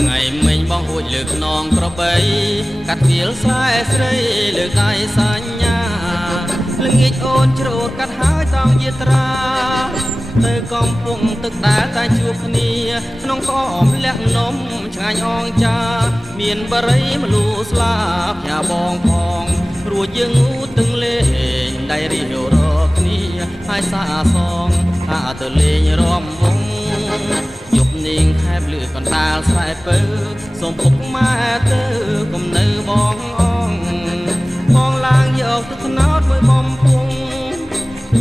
ថ្ងៃមិញបងហួចលើកនងក្របីកាត់វាលស្លែស្រីលើកដៃសញ្ញាល្ងាចអូនច្រូតកាត់ហើយតង់យាត្រាទៅកំពុងទឹកដែលតែជួបគ្នាក្នុងក្អមលាក់នំឆ្ងាញ់អងចាមានបរិយមលូស្លាបញ៉ាបងផងរួចយើងងូតទឹងលេងដៃរៀវរកគ្នាហើយសាសងថាទៅលេងរំវងយប់នាងខែបលឺកណ្ដាលស្រែពើសូមពុកម៉ែទៅកុំនៅបងអងបងឡើងយកទឹកត្នោតមួយបំពង់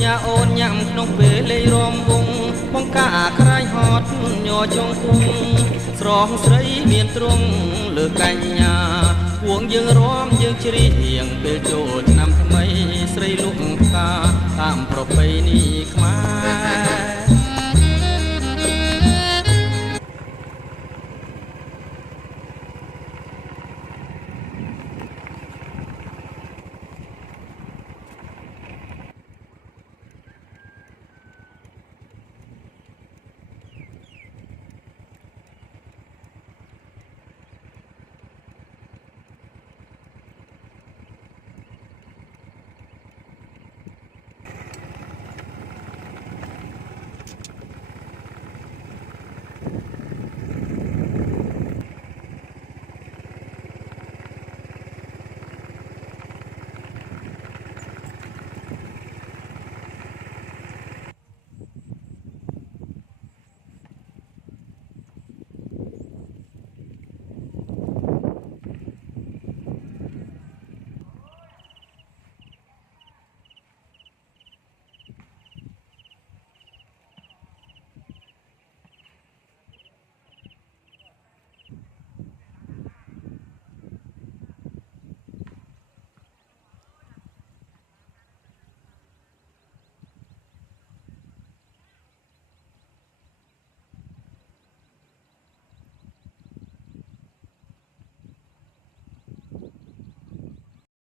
ញ៉ាអូនញ៉ាំក្នុងពេលលេងរំវងបងកាក្រែងហត់ញ័រចុងគង់ស្រងស្រីមានទ្រង់លើកញ្ញា ួងយើងរំយើងច្រៀងពេលចូលឆ្នាំថ្មីស្រីលោកកាតាមប្រពៃណីខ្មែរ